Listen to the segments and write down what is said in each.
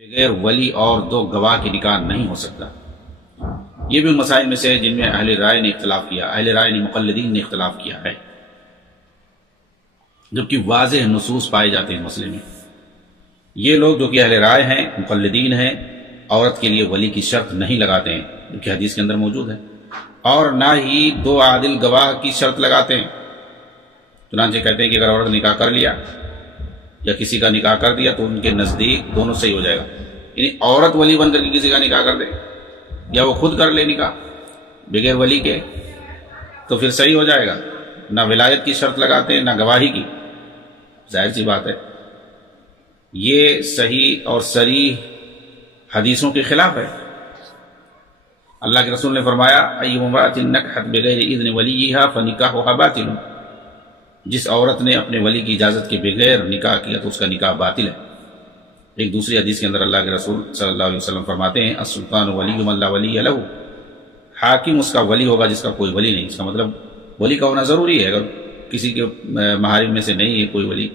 بغیر ولی اور دو گواہ کی نکاح نہیں ہو سکتا۔ یہ بھی ان مسائل میں سے ہے جن میں اہل رائے نے اختلاف کیا، اہل رائے نے مقلدین نے اختلاف کیا ہے، جبکہ واضح نصوص پائے جاتے ہیں مسئلے میں۔ یہ لوگ جو کہ اہل رائے ہیں، مقلدین ہیں، عورت کے لیے ولی کی شرط نہیں لگاتے ہیں، جو کہ حدیث کے اندر موجود ہے، اور نہ ہی دو عادل گواہ کی شرط لگاتے ہیں۔ چنانچہ کہتے ہیں کہ اگر عورت نے نکاح کر لیا یا کسی کا نکاح کر دیا تو ان کے نزدیک دونوں صحیح ہو جائے گا، یعنی عورت ولی بن کر کے کسی کا نکاح کر دے یا وہ خود کر لے نکاح بغیر ولی کے تو پھر صحیح ہو جائے گا۔ نہ ولایت کی شرط لگاتے ہیں نہ گواہی کی، ظاہر سی بات ہے یہ صحیح اور صریح حدیثوں کے خلاف ہے۔ اللہ کے رسول نے فرمایا ایما امرأۃ نکحت بغیر اذن ولیھا فنکاحھا باطل، جس عورت نے اپنے ولی کی اجازت کے بغیر نکاح کیا تو اس کا نکاح باطل ہے۔ ایک دوسری حدیث کے اندر اللہ کے رسول صلی اللہ علیہ وسلم فرماتے ہیں السلطان ولی من لا ولی لہ، حاکم اس کا ولی ہوگا جس کا کوئی ولی نہیں۔ اس کا مطلب ولی کا ہونا ضروری ہے، اگر کسی کے محارم میں سے نہیں ہے کوئی ولی،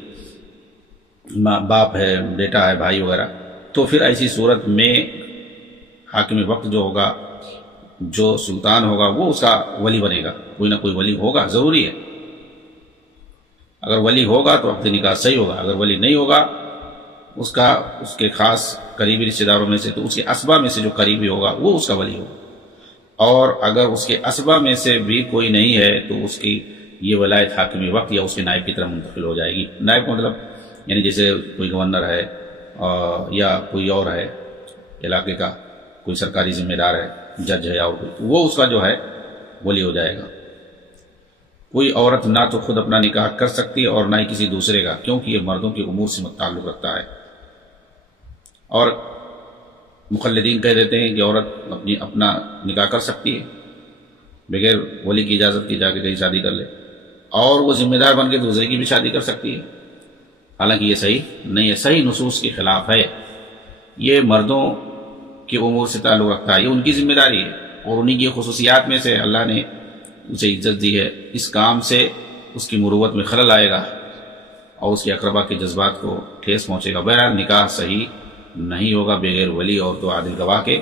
باپ ہے، بیٹا ہے، بھائی وغیرہ، تو پھر ایسی صورت میں حاکم وقت جو ہوگا، جو سلطان ہوگا، وہ اس کا ولی بنے گا، کوئی نہ کوئی ولی ہوگا، ضروری ہے۔ اگر ولی ہوگا تو عقد نکاح صحیح ہوگا، اگر ولی نہیں ہوگا اس کے خاص قریبی رشتہ داروں میں سے تو اس کے اسبا میں سے جو قریبی ہوگا وہ اس کا ولی ہوگا، اور اگر اس کے اسبا میں سے بھی کوئی نہیں ہے تو اس کی یہ ولایت حاکم وقت یا اس کے نائب کی طرف منتقل ہو جائے گی۔ نائب کا مطلب یعنی جیسے کوئی گورنر ہے یا کوئی اور ہے علاقے کا، کوئی سرکاری ذمہ دار ہے، جج ہے یا اور کوئی، تو وہ اس کا جو ہے ولی ہو جائے گا۔ کوئی عورت نہ تو خود اپنا نکاح کر سکتی ہے اور نہ ہی کسی دوسرے کا، کیونکہ یہ مردوں کے امور سے تعلق رکھتا ہے۔ اور مقلدین کہہ دیتے ہیں کہ عورت اپنا نکاح کر سکتی ہے بغیر ولی کی اجازت کی، جا کے کہیں شادی کر لے، اور وہ ذمہ دار بن کے دوسرے کی بھی شادی کر سکتی ہے، حالانکہ یہ صحیح نہیں ہے، صحیح نصوص کے خلاف ہے۔ یہ مردوں کے امور سے تعلق رکھتا ہے، یہ ان کی ذمہ داری ہے، اور انہی کی خصوصیات میں سے اللہ نے اسے عزت دی ہے۔ اس کام سے اس کی مروت میں خلل آئے گا اور اس کے اقربا کے جذبات کو ٹھیس پہنچے گا۔ بہرحال نکاح صحیح نہیں ہوگا بغیر ولی اور دو عادل گواہ کے۔